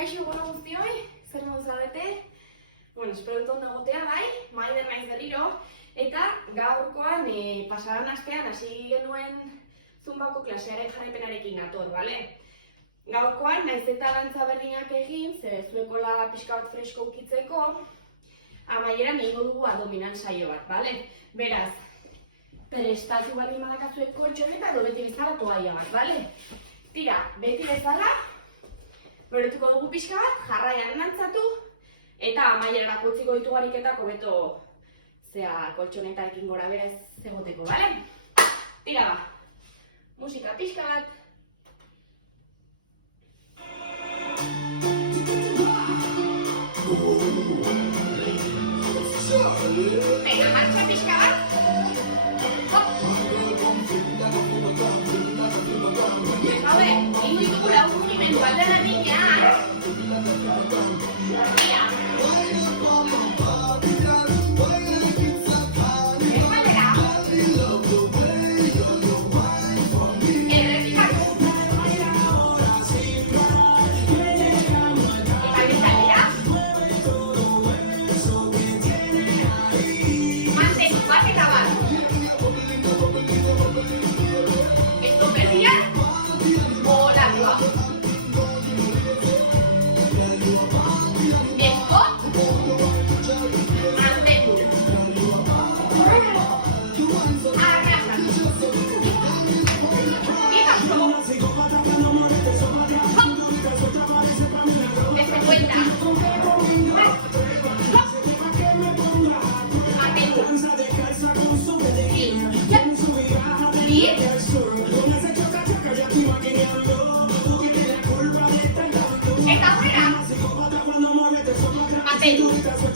Kaixo gona guztioi, zer non zaudete? Bueno, espero dut ondo egotea bai, Maider naiz berriro, eta gaurkoan pasadan astean hasi genuen Zumbako klasearen jarraipenarekin nator, bale? Gaurkoan naiz eta dantza berdinak egin, ze zuekola pixka bat fresko ukitzeko, amaieran egingo dugu abdominal saio bat, bale? Beraz, prestatu baldin badakazuek koltxoneta edo beti bezala toalla bat, bale? Tira, beti bezala, beretuko dugu pixka bat, jarraian dantzatu, eta amaierarako utziko ditu ariketak hobeto koltxonetarekin gora bera ez egoteko, bale? Tira ba, musika pixka bat. Venga, marcha pixka bat. Haude, ingo ditugula mugimendu alternatibian. Tira.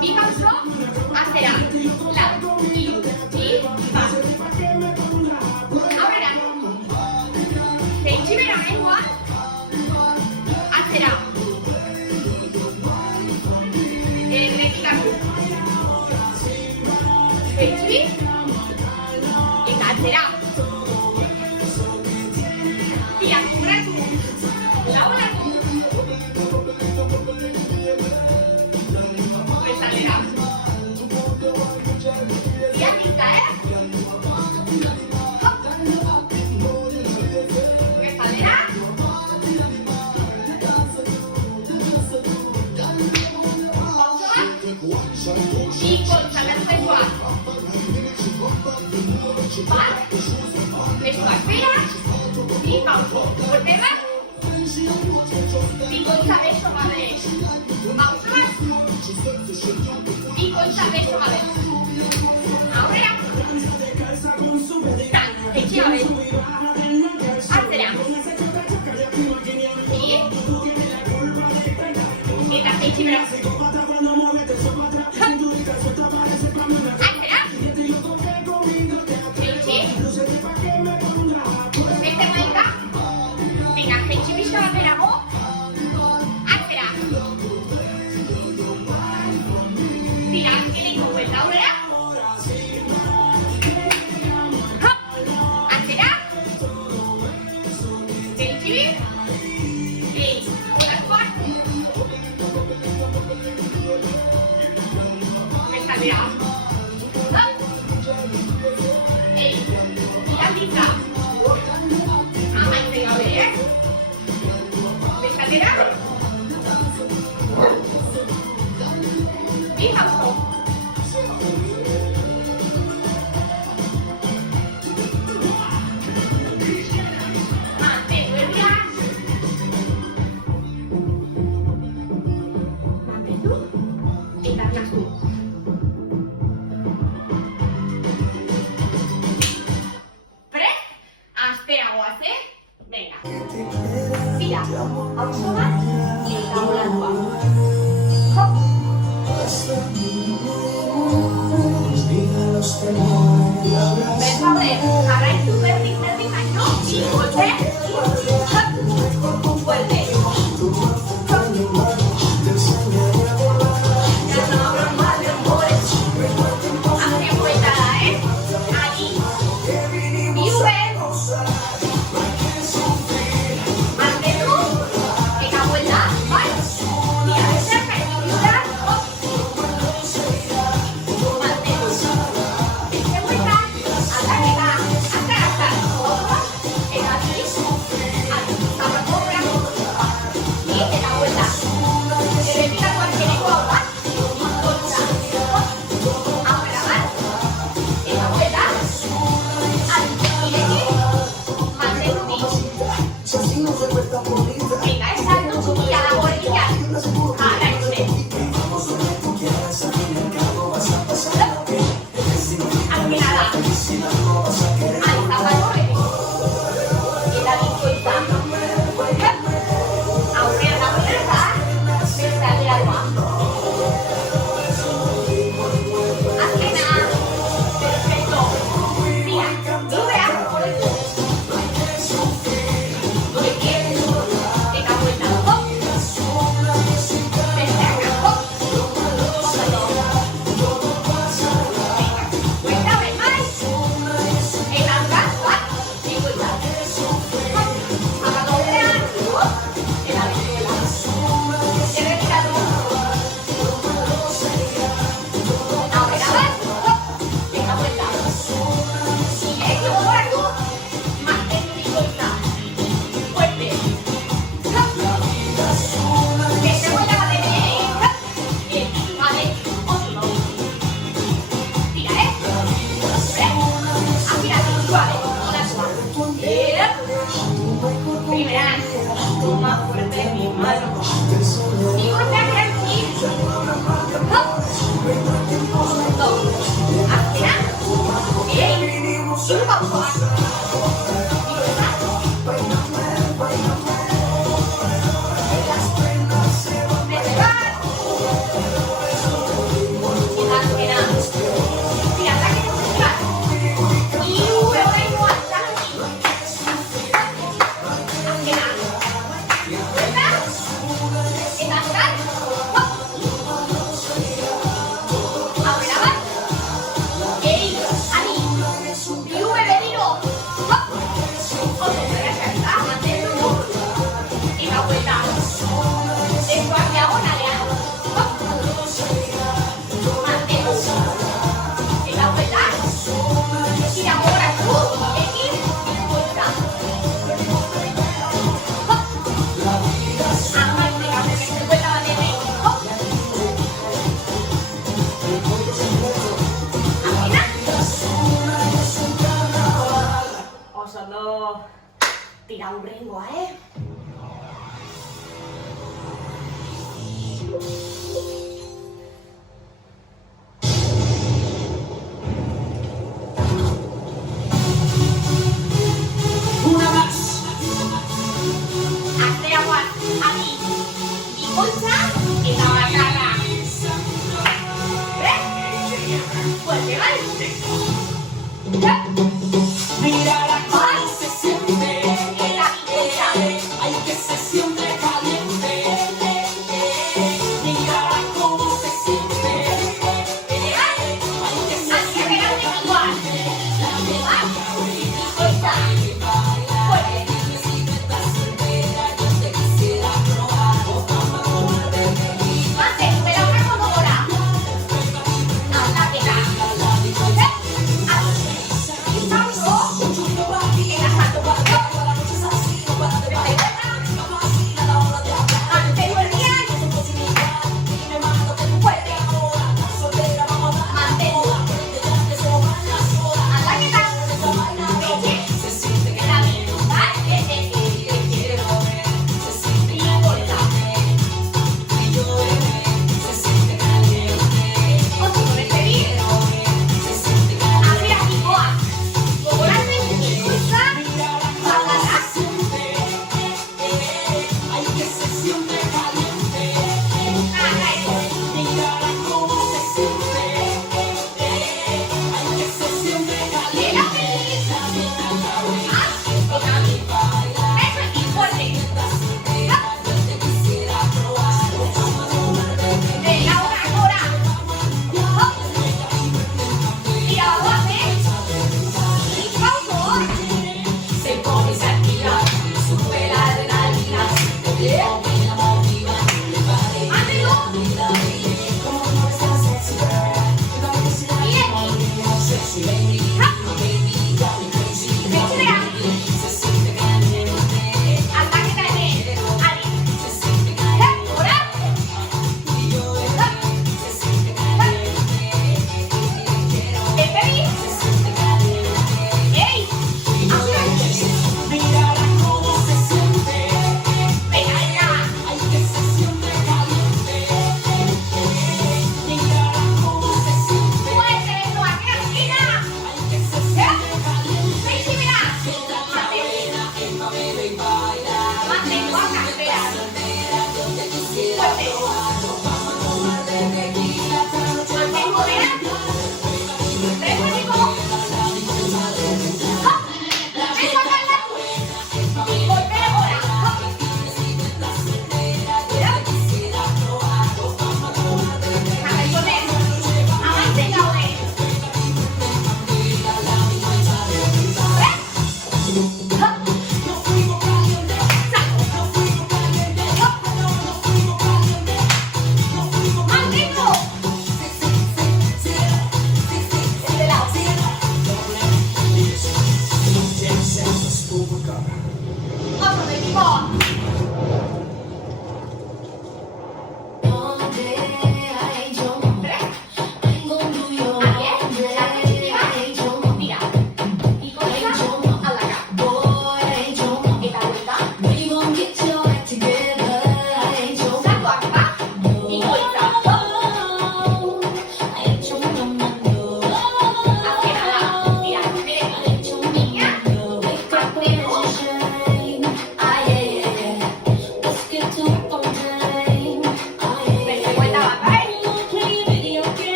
Bi pauso, atzera, lau, hiru, bi, bat. Aurrera. Jaitsi bera lengua. Atzera. Errepikatu. Jaitsi. Eta atzera. Biak urratu. Lauratu. Bat, bestuak bera, bi pauso, golpe bat, bikoitza beso gabe, pauso bat, bikoitza beso gabe, aurrera, tan, etxe gabe, atzera, bi, eta etxe bera, Mantetu, eta vuelta, bai? Y golpear aquí. Hop. Dos. Aspira. Bien. Y un poco. Tira hurrengoa, Una más. Atzeragoaz, adi, bikoitza eta bakarra. Fuerte, bai? Mira la cómo se siente. Eta bikoitza. Ay, que se siente caliente. Mira cómo se siente. Ay, que se siente caliente. Bikoitza. Fuerte. Mate, belauneko gogora. Aldaketa. Izango.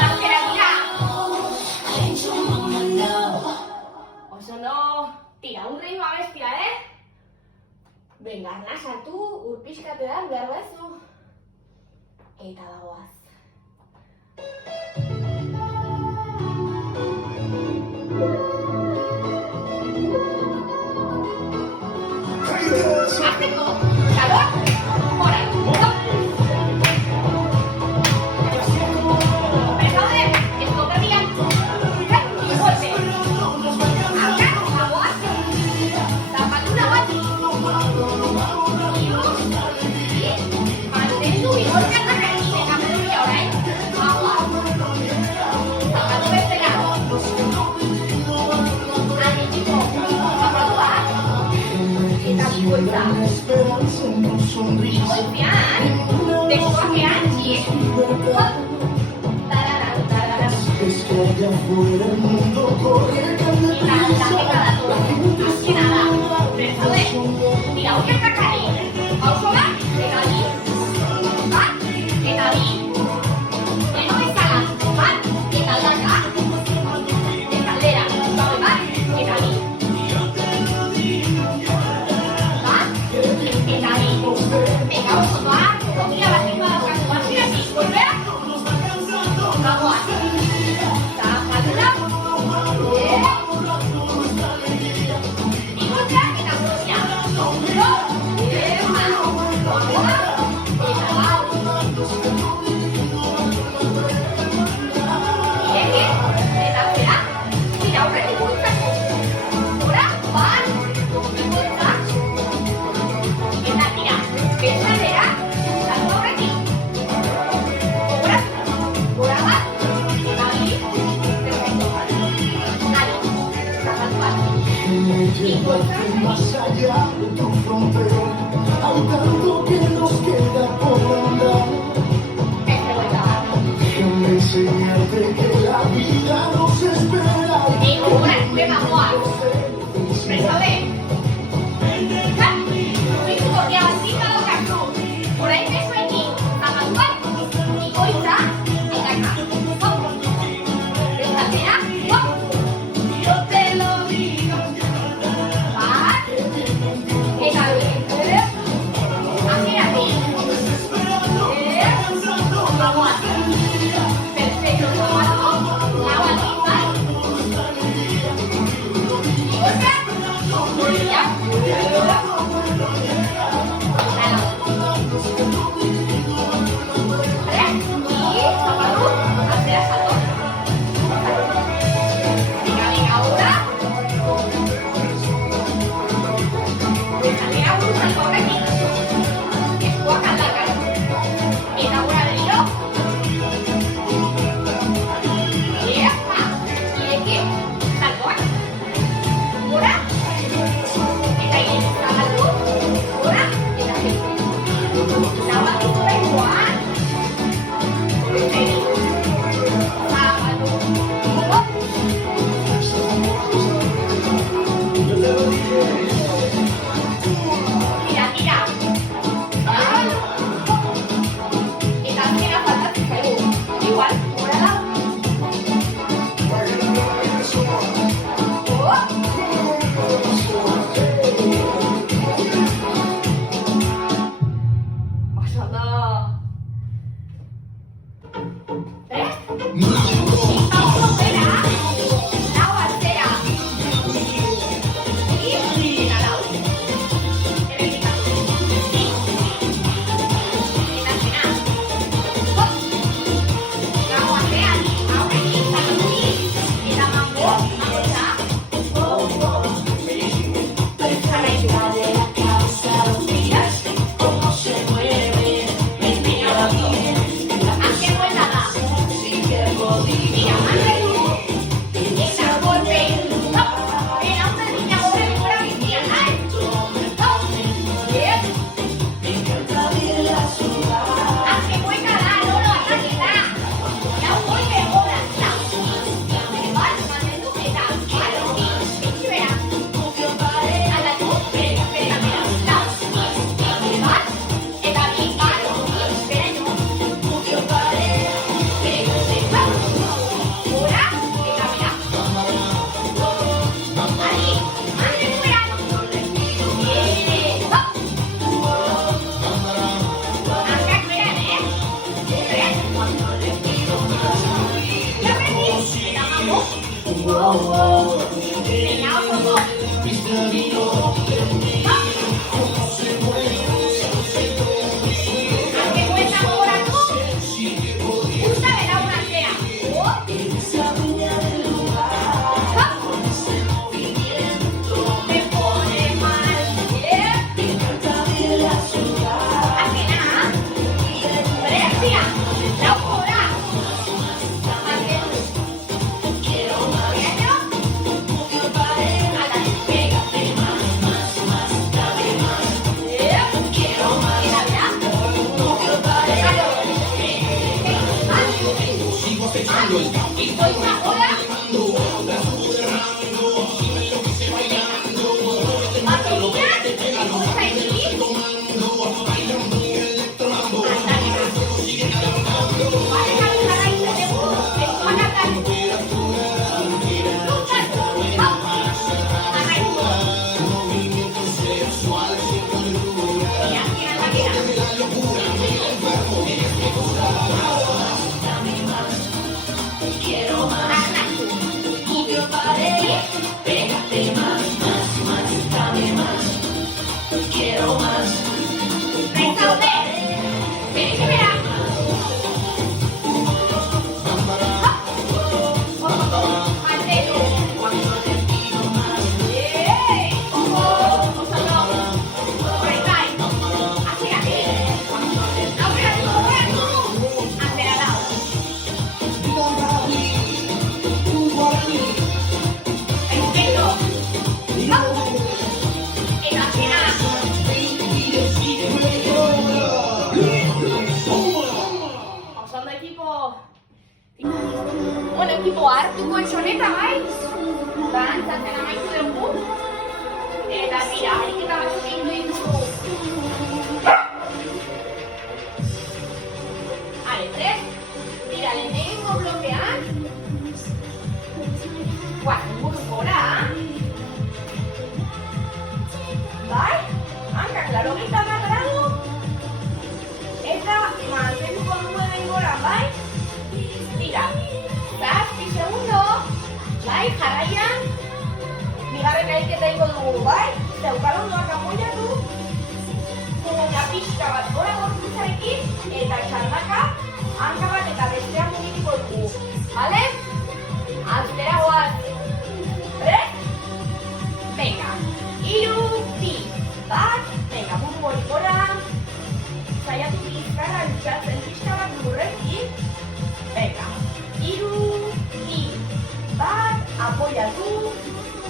Azkera dira! Oso no, tira urrein abestia, Benga, nasatu, urpiskatean behar bezu. Eta dagoaz. Azteko, txaloa, hora, Bezaude, eskoperrian, golpe. Arka, dagoaz. Zapatura bat. Mantendu bigorkatak egiten kameruria orain. Aguaz. Zapatu bestera. Aditiko, zapatu bat. Eta bikoitza. Bikoitzean, testoak erantzi. Tarara, tarara. Eta aldaketa datu. Azkena da. Bezaude, dira okertakari. Pauso bat, eta bi. Bat, eta bi. Leno bezala, bat, eta aldaka. Eta aldera, bat, eta bi. Bat, eta bi. Venga, oso doa, tokia batikoa daukatu baziratik, golpea. Gagoaz. Zapatura. Bikoteak eta guztia. Gero, eta lau. Ireki, eta zera, tira horretik bultzako. Hora, bat, bultza. Eta tira, bezalera, bultzako horretik. Hora, hora bat, eta bi, perfecto. Ari, zapatu bat. Más allá de tu frontera, hay tanto que nos queda por andar. Beste buelta bat. Déjame enseñarte que la vida nos espera. Hora, beba goaz. Bezaude. Zuizu gorria bazita daukazu. Orain bezuekin, zapatu bat, bikoitza, eta ka. Hop. Bezaldera, hop. Yo te lo digo. Bat, eta bi. Azkeratik. Bagoaz. Perfecto, zapatu, lau aldiz, bai? Aunque cuesta ahora tú, gusta de la una sea. Me pone mal, Hace nada. Grecia, la hora. Pausando equipo. Bueno, equipo hartuko esoneta, bai? Dantzatzen amaitu dugu. Eta tira, ariketa batzuk egin ditugu. Arete, tira, lehenengo blokean. Guazen gora. Bai? Hankak, laro gita bat gradu. Eta mantenduko duen gora, bai? Tira, zazpi segundo, bai, jarraian, bigarren ariketa ingo dugu, bai? Zeukalondoak apoiatu, guguna pixka bat gora gorputzarekin, eta txandaka, hanka bat eta bestean mugituko dugu, bale? Aztera goaz. Prest? Venga, iru, bi, bat, venga, mugu hori gora, zaiatu bizkarra lutsatzen pixka bat lurrekin. Venga, iru, bi, bat, apoiatu.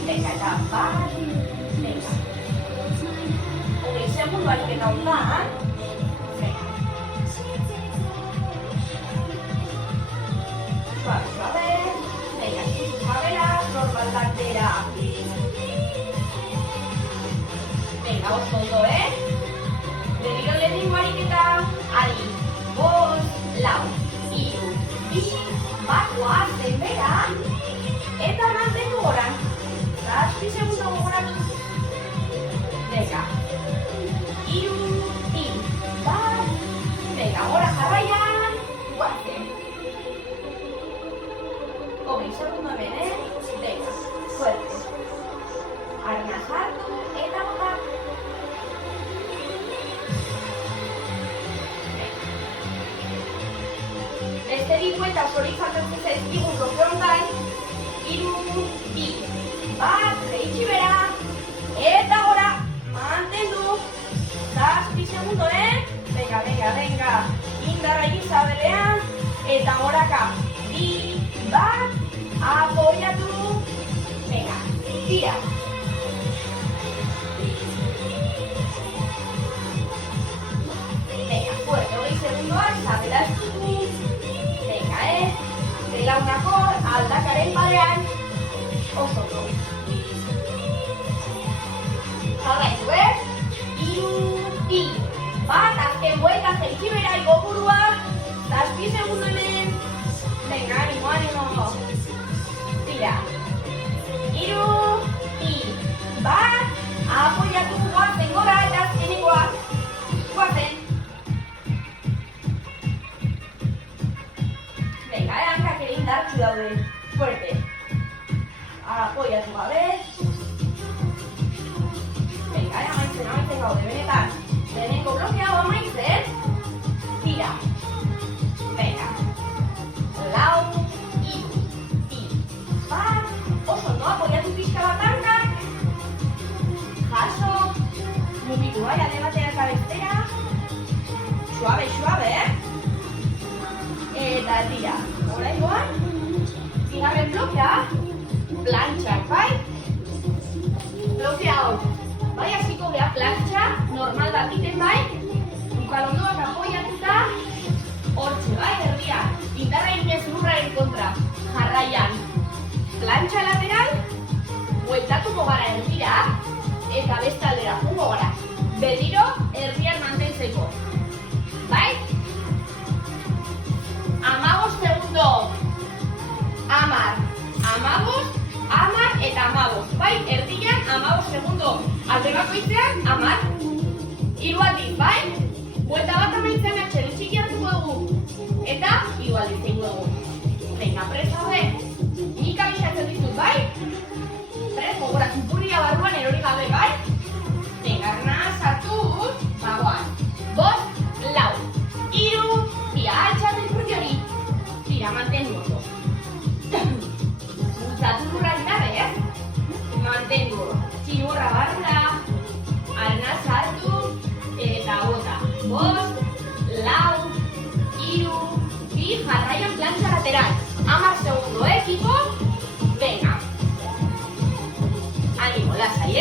Venga, eta bat, venga. Hogei segundo ariketa hontan. Venga. Suave, venga, suavera, normal bandera. Venga, oso ondo, Berriro lehenengo ariketa, adi, bost, lau, iru, bi, bat, goazen bera, eta mantendu gora. Zazpi segundo gogoratu. Venga, iru, bi, bat, venga, gora jarraian, goazen. Hogei segundo hemen, venga, fuerte. Arna sartu eta bota. Beste ditu eta zoritzatzen zaizkigu bloke hontan. Iru, bi, bat, reitsi bera. Eta gora, mantendu. Zazpi segundo, Venga, venga, venga. Indarra Isabelean. Eta goraka. Bi, bat, apoiatu. Venga, tira. Venga, fuerte, 20 segundoak, zabela estutu. Venga, belaunakor, aldakaren parean. Oso ondo. Jarraitu, iru, bi, bat, azken buelta, jaizibera, igogurua. Zazpi segundo hemen. Venga, animo, animo. Tira. Iru, bi, bat, apoiatu guazen gora eta azkenekoa. Guazen. Venga, hankak ere indartsu daude. Fuerte. Apoiatu blokea, plantxak, bai? Blokea hau. Bai, hasiko geha plantxa, normal bat iten, bai? Ukalondoak apoiatuta, hortxe, bai, erdia. Indarra inez lurraren kontra, jarraian. Plantxa lateral, bueltatuko gara erdira, eta beste aldera jungo gara. Berriro, erdian mantentzeko. Bai? 15 segundo. 10, 15, 10 eta 15. Bai, erdian 15 segundo. Alde bakoitzean 10. Hiru aldiz, bai? Buelta bat amaitzen atxeren txiki hartuko dugu. Eta hiru aldiz egingo dugu. Venga, prest haude. Nik abisatzen ditut, bai? Prest, gogora, zupurria barruan erori gabe, bai? Venga, sartuz, bagoan. 5, 4, 3, 2, altxatu ipurri hori. Tira, mantendu oso. Bultzatu lurra indarre, mantendu. Txigorra barrura, arna sartu, eta bota. 5, 4, 3, 2, jarraian plantxa lateral. 10 segundo, equipo. Venga. Ánimo, lasai,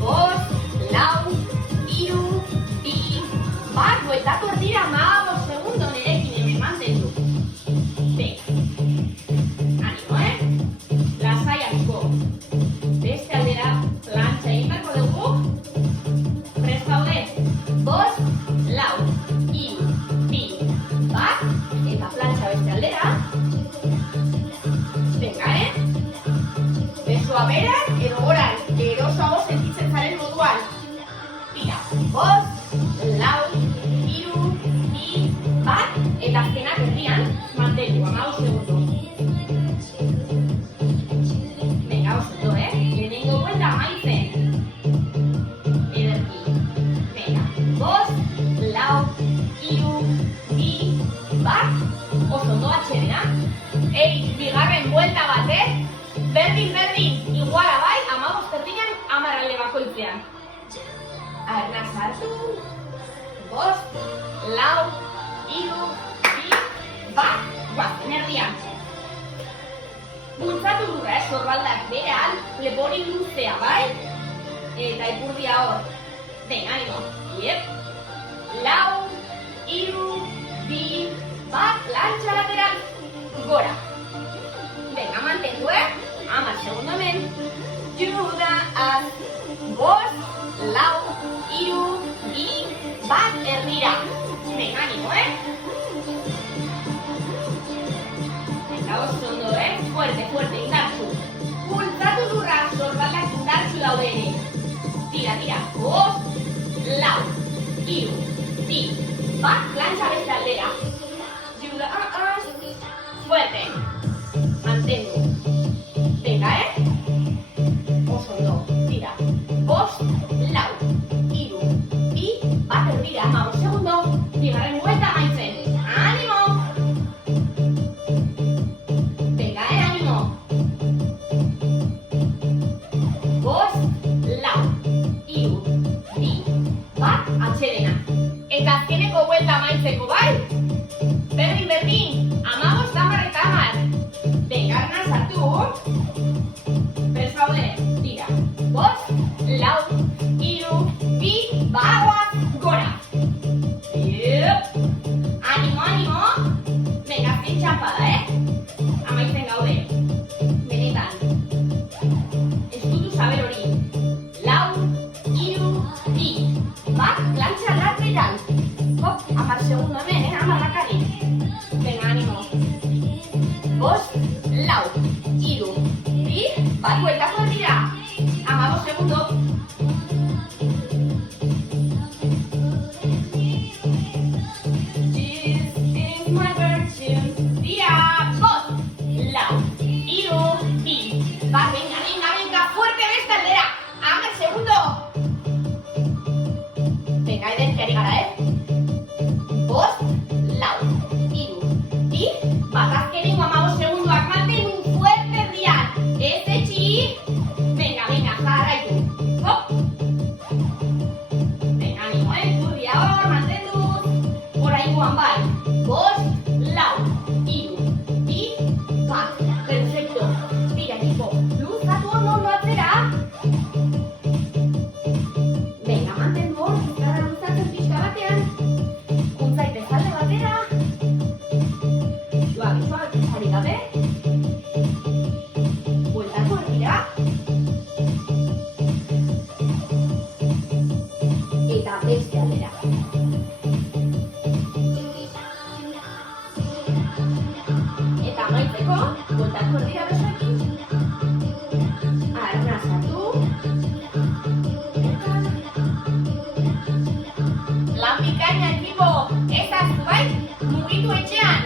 5, 4, 3, 2, bat, bueltatu erdira 15 segundo nirekin hemen mantendu. Venga. Ánimo, lasai asko. Beste aldera, plantxa egin beharko dugu. Prest gaude. 5, 4, 3, 2, bat, eta plantxa beste aldera. Venga, besoa beran, edo goran, erosoago sentitzen zaren moduan. Tira, 5, 4, 3, 2, bat, eta azkenak erdian, mantendu, 15 segundo. Venga, oso, lehenengo buelta amaitzen. Ederki. Venga, 5, 4, 3, 2, bat, oso ondo atxedena. Bigarren buelta bat, berdin, iguala bai, 15 erdian, 10 alde bakoitzean. Arna sartu, 5, 4, 3, 2, bat, guazen erdian. Bultzatu lurra, sorbaldak beran, lepori luzea, bai? Eta ipurdia hor. Venga, animo. 4, 3, 2, bat, plantxa lateral, gora. Venga, mantendu, 10 segundo hemen. Juda, 5, 4, 3, 2, bat, erdira. Venga, animo, Venga, oso ondo, fuerte, indartzu. Bultzatu lurra, sorbaldak indartzu daude ere. Tira, 5, 4, 3, 2, bat, plantxa beste aldera. Juda, fuerte. Mantengo. Venga, oso ondo, tira. 5, 4, 3, bat, erdira, 15 segundo. Bigarren buelta amaitzen. Animo! Venga, animo! 5, 4, 3, bat, atxedena. Eta azkeneko buelta amaitzeko, bai? Berdin, 15, 10 eta 10. Venga, arna sartu. Prest gaude, tira. 5, 4, 3, 2, bagoaz, gora. Animo. Venga, azken txampada, amaitzen gaude. Benetan. Ez dutu saber hori. 4, 3, 2, bat, plantxa lateral. Hop, 10 segundo hemen, 10 bakarrik. Venga, animo. 5, 4, 3, 2, bat, bueltako erdira. 15 segundo. Venga, mantendu hor, bizkarra luzatzen pixka batean. Kuntzaitez alde batera. Suabe, pisarik gabe. Bueltako herrira. Eta beste aldera. Eta amaitzeko, bueltako herrira besoekin. Arna sartu. Lan bikaina ekipo, ez aztu bai, mugitu etxean.